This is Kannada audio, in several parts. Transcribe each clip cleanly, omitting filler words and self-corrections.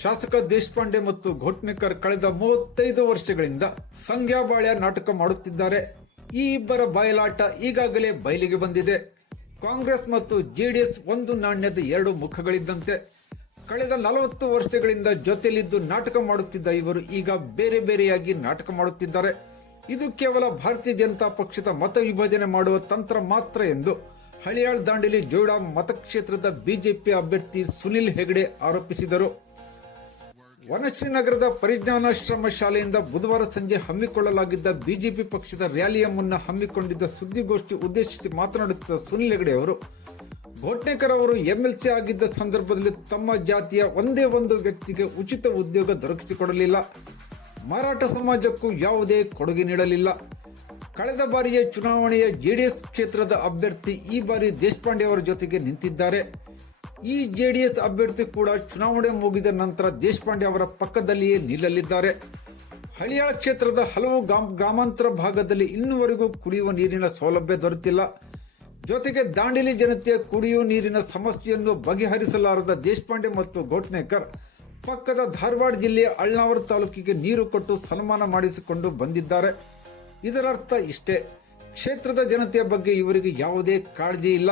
ಶಾಸಕ ದೇಶಪಾಂಡೆ ಮತ್ತು ಘೋಟ್ನೇಕರ್ ಕಳೆದ 35 ವರ್ಷಗಳಿಂದ ಸಂಗ್ಯಾಬಾಳ್ಯ ನಾಟಕ ಮಾಡುತ್ತಿದ್ದಾರೆ. ಈ ಇಬ್ಬರ ಬಯಲಾಟ ಈಗಾಗಲೇ ಬಯಲಿಗೆ ಬಂದಿದೆ. ಕಾಂಗ್ರೆಸ್ ಮತ್ತು ಜೆಡಿಎಸ್ ಒಂದು ನಾಣ್ಯದ ಎರಡು ಮುಖಗಳಿದ್ದಂತೆ. ಕಳೆದ 40 ವರ್ಷಗಳಿಂದ ಜೊತೆಯಲ್ಲಿದ್ದು ನಾಟಕ ಮಾಡುತ್ತಿದ್ದ ಇವರು ಈಗ ಬೇರೆ ಬೇರೆಯಾಗಿ ನಾಟಕ ಮಾಡುತ್ತಿದ್ದಾರೆ. ಇದು ಕೇವಲ ಭಾರತೀಯ ಜನತಾ ಪಕ್ಷದ ಮತ ವಿಭಜನೆ ಮಾಡುವ ತಂತ್ರ ಮಾತ್ರ ಎಂದು ಹಳಿಯಾಳ್ ದಾಂಡೇಲಿ ಜೋಯಿಡಾ ಮತಕ್ಷೇತ್ರದ ಬಿಜೆಪಿ ಅಭ್ಯರ್ಥಿ ಸುನಿಲ್ ಹೆಗಡೆ ಆರೋಪಿಸಿದರು. ವನಶ್ರೀನಗರದ ಪರಿಜ್ಞಾನಾಶ್ರಮ ಶಾಲೆಯಿಂದ ಬುಧವಾರ ಸಂಜೆ ಹಮ್ಮಿಕೊಳ್ಳಲಾಗಿದ್ದ ಬಿಜೆಪಿ ಪಕ್ಷದ ರ್ಯಾಲಿಯ ಮುನ್ನ ಹಮ್ಮಿಕೊಂಡಿದ್ದ ಸುದ್ದಿಗೋಷ್ಠಿ ಉದ್ದೇಶಿಸಿ ಮಾತನಾಡುತ್ತಿದ್ದ ಸುನಿಲ್ ಹೆಗಡೆ ಅವರು, ಘೋಟ್ನೇಕರ್ ಅವರು ಎಂಎಲ್ಸಿ ಆಗಿದ್ದ ಸಂದರ್ಭದಲ್ಲಿ ತಮ್ಮ ಜಾತಿಯ ಒಂದೇ ಒಂದು ವ್ಯಕ್ತಿಗೆ ಉಚಿತ ಉದ್ಯೋಗ ದೊರಕಿಸಿಕೊಡಲಿಲ್ಲ. ಮರಾಠ ಸಮಾಜಕ್ಕೂ ಯಾವುದೇ ಕೊಡುಗೆ ನೀಡಲಿಲ್ಲ. ಕಳೆದ ಬಾರಿಯ ಚುನಾವಣೆಯ ಜೆಡಿಎಸ್ ಕ್ಷೇತ್ರದ ಅಭ್ಯರ್ಥಿ ಈ ಬಾರಿ ದೇಶಪಾಂಡೆ ಅವರ ಜೊತೆಗೆ ನಿಂತಿದ್ದಾರೆ. ಈ ಜೆಡಿಎಸ್ ಅಭ್ಯರ್ಥಿ ಕೂಡ ಚುನಾವಣೆ ಮುಗಿದ ನಂತರ ದೇಶಪಾಂಡೆ ಅವರ ಪಕ್ಕದಲ್ಲಿಯೇ ನಿಲ್ಲಲಿದ್ದಾರೆ. ಹಳಿಯಾಳ ಕ್ಷೇತ್ರದ ಹಲವು ಗ್ರಾಮಾಂತರ ಭಾಗದಲ್ಲಿ ಇನ್ನುವರೆಗೂ ಕುಡಿಯುವ ನೀರಿನ ಸೌಲಭ್ಯ ದೊರೆತಿಲ್ಲ. ಜೊತೆಗೆ ದಾಂಡೇಲಿ ಜನತೆಯ ಕುಡಿಯುವ ನೀರಿನ ಸಮಸ್ಯೆಯನ್ನು ಬಗೆಹರಿಸಲಾರದ ದೇಶಪಾಂಡೆ ಮತ್ತು ಘೋಟ್ನೇಕರ್ ಪಕ್ಕದ ಧಾರವಾಡ ಜಿಲ್ಲೆಯ ಅಳ್ನಾವರ ತಾಲೂಕಿಗೆ ನೀರು ಕೊಟ್ಟು ಸನ್ಮಾನ ಮಾಡಿಸಿಕೊಂಡು ಬಂದಿದ್ದಾರೆ. ಇದರರ್ಥ ಇಷ್ಟೇ, ಕ್ಷೇತ್ರದ ಜನತೆಯ ಬಗ್ಗೆ ಇವರಿಗೆ ಯಾವುದೇ ಕಾಳಜಿ ಇಲ್ಲ.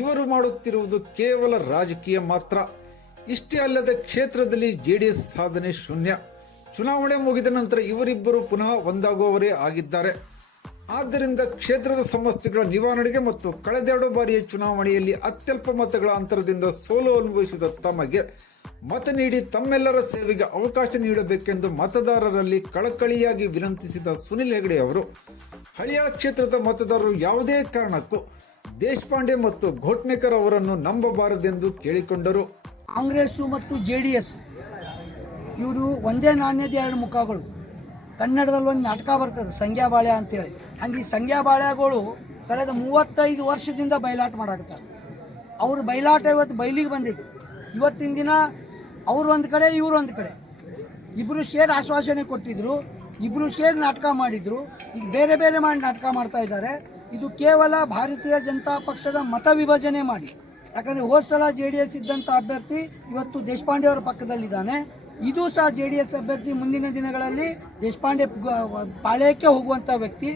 ಇವರು ಮಾಡುತ್ತಿರುವುದು ಕೇವಲ ರಾಜಕೀಯ ಮಾತ್ರ. ಇಷ್ಟೇ ಅಲ್ಲದೆ ಕ್ಷೇತ್ರದಲ್ಲಿ ಜೆಡಿಎಸ್ ಸಾಧನೆ ಶೂನ್ಯ. ಚುನಾವಣೆ ಮುಗಿದ ನಂತರ ಇವರಿಬ್ಬರು ಪುನಃ ಒಂದಾಗುವವರೇ ಆಗಿದ್ದಾರೆ. ಆದ್ದರಿಂದ ಕ್ಷೇತ್ರದ ಸಮಸ್ಯೆಗಳ ನಿವಾರಣೆಗೆ ಮತ್ತು ಕಳೆದೆರಡು ಬಾರಿಯ ಚುನಾವಣೆಯಲ್ಲಿ ಅತ್ಯಲ್ಪ ಮತಗಳ ಅಂತರದಿಂದ ಸೋಲು ಅನುಭವಿಸಿದ ತಮಗೆ ಮತ ನೀಡಿ ತಮ್ಮೆಲ್ಲರ ಸೇವೆಗೆ ಅವಕಾಶ ನೀಡಬೇಕೆಂದು ಮತದಾರರಲ್ಲಿ ಕಳಕಳಿಯಾಗಿ ವಿನಂತಿಸಿದ ಸುನಿಲ್ ಹೆಗಡೆ ಅವರು, ಹಳಿಯಾಳ ಕ್ಷೇತ್ರದ ಮತದಾರರು ಯಾವುದೇ ಕಾರಣಕ್ಕೂ ದೇಶಪಾಂಡೆ ಮತ್ತು ಘೋಟ್ನೇಕರ್ ಅವರನ್ನು ನಂಬಬಾರದೆಂದು ಕೇಳಿಕೊಂಡರು. ಕಾಂಗ್ರೆಸ್ ಮತ್ತು ಜೆಡಿಎಸ್ ಇವರು ಒಂದೇ ನಾಣ್ಯದ ಎರಡು ಮುಖಗಳು. ಕನ್ನಡದಲ್ಲಿ ಒಂದು ನಾಟಕ ಬರ್ತದೆ ಸಂಗ್ಯಾಬಾಳ್ಯ ಅಂತೇಳಿ. ಹಂಗೆ ಸಂಗ್ಯಾಬಾಳ್ಯಗಳು ಕಳೆದ 35 ವರ್ಷದಿಂದ ಬಯಲಾಟ ಮಾಡಾಕತ್ತಾರೆ. ಅವ್ರ ಬಯಲಾಟ ಇವತ್ತು ಬಯಲಿಗೆ ಬಂದಿತ್ತು. ಇವತ್ತಿನ ದಿನ ಅವ್ರು ಒಂದು ಕಡೆ ಇವರು ಒಂದು ಕಡೆ, ಇಬ್ಬರು ಸೇರಿ ಆಶ್ವಾಸನೆ ಕೊಟ್ಟಿದ್ರು, ಇಬ್ಬರು ಸೇರಿ ನಾಟಕ ಮಾಡಿದ್ರು. ಈಗ ಬೇರೆ ಬೇರೆ ಮಾಡಿ ನಾಟಕ ಮಾಡ್ತಾ ಇದ್ದಾರೆ. ಇದು ಕೇವಲ ಭಾರತೀಯ ಜನತಾ ಪಕ್ಷದ ಮತ ವಿಭಜನೆ ಮಾಡಿ. ಯಾಕಂದರೆ ಹೋದ ಸಲ ಜೆಡಿಎಸ್ ಇದ್ದಂಥ ಅಭ್ಯರ್ಥಿ ಇವತ್ತು ದೇಶಪಾಂಡೆ ಅವರ ಪಕ್ಕದಲ್ಲಿದ್ದಾನೆ. ಇದು ಸಹ ಜೆಡಿಎಸ್ ಅಭ್ಯರ್ಥಿ ಮುಂದಿನ ದಿನಗಳಲ್ಲಿ ದೇಶಪಾಂಡೆ ಪಾಳ್ಯಕ್ಕೆ ಹೋಗುವಂಥ ವ್ಯಕ್ತಿ.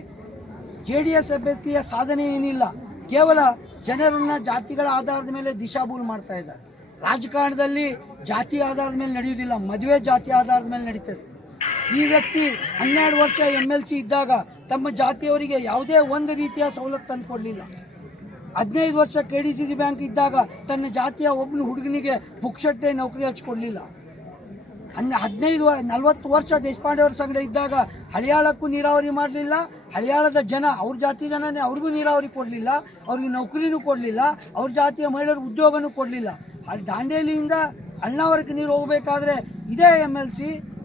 ಜೆಡಿಎಸ್ ಅಭ್ಯರ್ಥಿಯ ಸಾಧನೆ ಏನಿಲ್ಲ, ಕೇವಲ ಜನರನ್ನ ಜಾತಿಗಳ ಆಧಾರದ ಮೇಲೆ ದಿಶಾಭೂಲ್ ಮಾಡ್ತಾ ಇದ್ದಾರೆ. ರಾಜಕಾರಣದಲ್ಲಿ ಜಾತಿ ಆಧಾರದ ಮೇಲೆ ನಡೆಯುವುದಿಲ್ಲ, ಮದುವೆ ಜಾತಿ ಆಧಾರದ ಮೇಲೆ ನಡೀತದೆ. ಈ ವ್ಯಕ್ತಿ 12 ವರ್ಷ MLC ಇದ್ದಾಗ ತಮ್ಮ ಜಾತಿಯವರಿಗೆ ಯಾವುದೇ ಒಂದು ರೀತಿಯ ಸವಲತ್ತು ತಂದು ಕೊಡಲಿಲ್ಲ. 15 ವರ್ಷ KDCC ಬ್ಯಾಂಕ್ ಇದ್ದಾಗ ತನ್ನ ಜಾತಿಯ ಒಬ್ಬನ ಹುಡುಗನಿಗೆ ಪುಕ್ಷಟ್ಟೆ ನೌಕರಿ ಹಚ್ಕೊಡ್ಲಿಲ್ಲ. 40 ವರ್ಷ ದೇಶಪಾಂಡೆ ಅವ್ರ ಸಂಗಡ ಇದ್ದಾಗ ಹಳಿಯಾಳಕ್ಕೂ ನೀರಾವರಿ ಮಾಡಲಿಲ್ಲ. ಹಳಿಯಾಳದ ಜನ, ಅವ್ರ ಜಾತಿ ಜನನೇ, ಅವ್ರಿಗೂ ನೀರಾವರಿ ಕೊಡಲಿಲ್ಲ, ಅವ್ರಿಗೆ ನೌಕರಿನೂ ಕೊಡಲಿಲ್ಲ, ಅವ್ರ ಜಾತಿಯ ಮಹಿಳೆಯರಿಗೆ ಉದ್ಯೋಗನೂ ಕೊಡಲಿಲ್ಲ. ದಾಂಡೇಲಿಯಿಂದ ಅಳ್ನಾವರಕ್ಕೆ ನೀರು ಹೋಗಬೇಕಾದ್ರೆ ಇದೇ MLC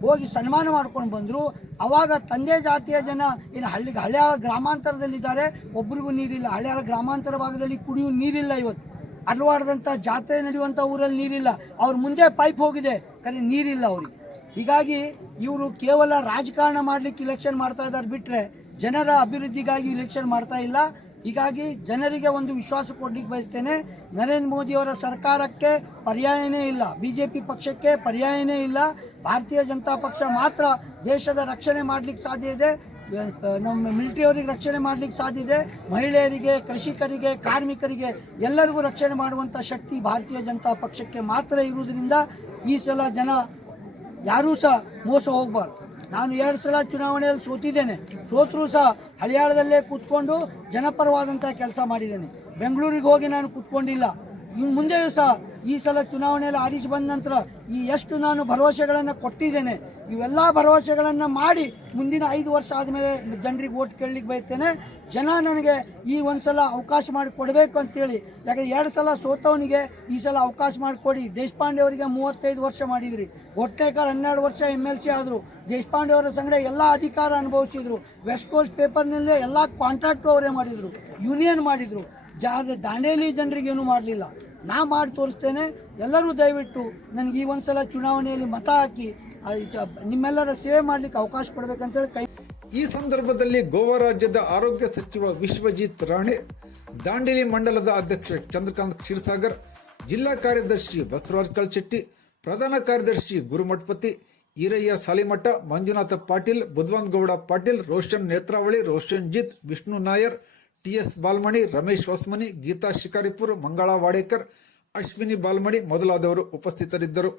ಹೋಗಿ ಸನ್ಮಾನ ಮಾಡ್ಕೊಂಡು ಬಂದರು. ಅವಾಗ ತಂದೆ ಜಾತಿಯ ಜನ ಏನು ಹಳಿಯಾಳ ಗ್ರಾಮಾಂತರದಲ್ಲಿದ್ದಾರೆ, ಒಬ್ರಿಗೂ ನೀರಿಲ್ಲ. ಹಳಿಯಾಳ ಗ್ರಾಮಾಂತರ ಭಾಗದಲ್ಲಿ ಕುಡಿಯುವ ನೀರಿಲ್ಲ. ಇವತ್ತು ಅಲ್ವಾಡದಂಥ ಜಾತ್ರೆ ನಡೆಯುವಂಥ ಊರಲ್ಲಿ ನೀರಿಲ್ಲ. ಅವ್ರ ಮುಂದೆ ಪೈಪ್ ಹೋಗಿದೆ, ಕರೆ ನೀರಿಲ್ಲ ಅವ್ರಿಗೆ. ಹೀಗಾಗಿ ಇವರು ಕೇವಲ ರಾಜಕಾರಣ ಮಾಡಲಿಕ್ಕೆ ಇಲೆಕ್ಷನ್ ಮಾಡ್ತಾ ಇದ್ದಾರೆ ಬಿಟ್ಟರೆ ಜನರ ಅಭಿವೃದ್ಧಿಗಾಗಿ ಇಲೆಕ್ಷನ್ ಮಾಡ್ತಾ ಇಲ್ಲ. ಹೀಗಾಗಿ ಜನರಿಗೆ ಒಂದು ವಿಶ್ವಾಸ ಕೊಡ್ಲಿಕ್ಕೆ ಬಯಸ್ತೇನೆ, ನರೇಂದ್ರ ಮೋದಿಯವರ ಸರ್ಕಾರಕ್ಕೆ ಪರ್ಯಾಯನೇ ಇಲ್ಲ, BJP ಪಕ್ಷಕ್ಕೆ ಪರ್ಯಾಯನೇ ಇಲ್ಲ. ಭಾರತೀಯ ಜನತಾ ಪಕ್ಷ ಮಾತ್ರ ದೇಶದ ರಕ್ಷಣೆ ಮಾಡಲಿಕ್ಕೆ ಸಾಧ್ಯ ಇದೆ, ನಮ್ಮ ಮಿಲಿಟರಿಯವರಿಗೆ ರಕ್ಷಣೆ ಮಾಡಲಿಕ್ಕೆ ಸಾಧ್ಯ ಇದೆ, ಮಹಿಳೆಯರಿಗೆ, ಕೃಷಿಕರಿಗೆ, ಕಾರ್ಮಿಕರಿಗೆ ಎಲ್ಲರಿಗೂ ರಕ್ಷಣೆ ಮಾಡುವಂಥ ಶಕ್ತಿ ಭಾರತೀಯ ಜನತಾ ಪಕ್ಷಕ್ಕೆ ಮಾತ್ರ ಇರುವುದರಿಂದ ಈ ಸಲ ಜನ ಯಾರೂ ಸಹ ಮೋಸ ಹೋಗಬಾರ್ದು. ನಾನು 2 ಸಲ ಚುನಾವಣೆಯಲ್ಲಿ ಸೋತಿದ್ದೇನೆ. ಸೋತರೂ ಸಹ ಹಳಿಯಾಳದಲ್ಲೇ ಕೂತ್ಕೊಂಡು ಜನಪರವಾದಂಥ ಕೆಲಸ ಮಾಡಿದ್ದೇನೆ. ಬೆಂಗಳೂರಿಗೆ ಹೋಗಿ ನಾನು ಕೂತ್ಕೊಂಡಿಲ್ಲ. ಇನ್ನು ಮುಂದೆಯೂ ಸಹ ಈ ಸಲ ಚುನಾವಣೆಯಲ್ಲಿ ಆರಿಸಿ ಬಂದ ನಂತರ ಎಷ್ಟು ನಾನು ಭರವಸೆಗಳನ್ನು ಕೊಟ್ಟಿದ್ದೇನೆ, ಇವೆಲ್ಲ ಭರವಸೆಗಳನ್ನು ಮಾಡಿ ಮುಂದಿನ 5 ವರ್ಷ ಆದಮೇಲೆ ಜನರಿಗೆ ಓಟ್ ಕೇಳಲಿಕ್ಕೆ ಬಯಸ್ತೇನೆ. ಜನ ನನಗೆ ಈ ಒಂದು ಸಲ ಅವಕಾಶ ಮಾಡಿ ಕೊಡಬೇಕು ಅಂತೇಳಿ. ಯಾಕಂದರೆ 2 ಸಲ ಸೋತವನಿಗೆ ಈ ಸಲ ಅವಕಾಶ ಮಾಡಿಕೊಡಿ. ದೇಶಪಾಂಡೆ ಅವರಿಗೆ 35 ವರ್ಷ ಮಾಡಿದ್ರಿ, ಘೋಟ್ನೇಕರ್ 12 ವರ್ಷ MLC ಆದರು. ದೇಶಪಾಂಡೆ ಅವರ ಸಂಗಡ ಎಲ್ಲ ಅಧಿಕಾರ ಅನುಭವಿಸಿದ್ರು. ವೆಸ್ಟ್ ಕೋಸ್ಟ್ ಪೇಪರ್ನಲ್ಲೇ ಎಲ್ಲ ಕಾಂಟ್ರಾಕ್ಟು ಅವರೇ ಮಾಡಿದರು, ಯೂನಿಯನ್ ಮಾಡಿದರು. ದಾಂಡೇಲಿ ಜನರಿಗೆ ಏನೂ ಮಾಡಲಿಲ್ಲ. ನಾ ಮಾಡಿ ತೋರಿಸ್ತೇನೆ. ಎಲ್ಲರೂ ದಯವಿಟ್ಟು ನನಗೆ ಈ ಒಂದು ಸಲ ಚುನಾವಣೆಯಲ್ಲಿ ಮತ ಹಾಕಿ ನಿಮ್ಮೆಲ್ಲರ ಸೇವೆ ಮಾಡಲಿಕ್ಕೆ ಅವಕಾಶ ಕೊಡಬೇಕಂತೇಳಿ ಕೈ. ಈ ಸಂದರ್ಭದಲ್ಲಿ ಗೋವಾ ರಾಜ್ಯದ ಆರೋಗ್ಯ ಸಚಿವ ವಿಶ್ವಜಿತ್ ರಾಣೆ, ದಾಂಡೇಲಿ ಮಂಡಲದ ಅಧ್ಯಕ್ಷ ಚಂದ್ರಕಾಂತ್ ಕ್ಷೀರಸಾಗರ್, ಜಿಲ್ಲಾ ಕಾರ್ಯದರ್ಶಿ ಬಸವರಾಜ್ ಕಲ್ಶೆಟ್ಟಿ, ಪ್ರಧಾನ ಕಾರ್ಯದರ್ಶಿ ಗುರುಮಠಪತಿ, ಈರಯ್ಯ ಸಾಲಿಮಠ, ಮಂಜುನಾಥ ಪಾಟೀಲ್, ಬುದ್ವಂತ್ ಗೌಡ ಪಾಟೀಲ್, ರೋಷನ್ ನೇತ್ರಾವಳಿ, ರೋಷನ್ ಜಿತ್, ವಿಷ್ಣು ನಾಯರ್, ಟಿಎಸ್ ಬಾಲ್ಮಣಿ, ರಮೇಶ್ ಹೊಸ್ಮನಿ, ಗೀತಾ ಶಿಕಾರಿಪುರ್, ಮಂಗಳಾ ವಾಡೇಕರ್, ಅಶ್ವಿನಿ ಬಾಲ್ಮಣಿ ಮೊದಲಾದವರು ಉಪಸ್ಥಿತರಿದ್ದರು.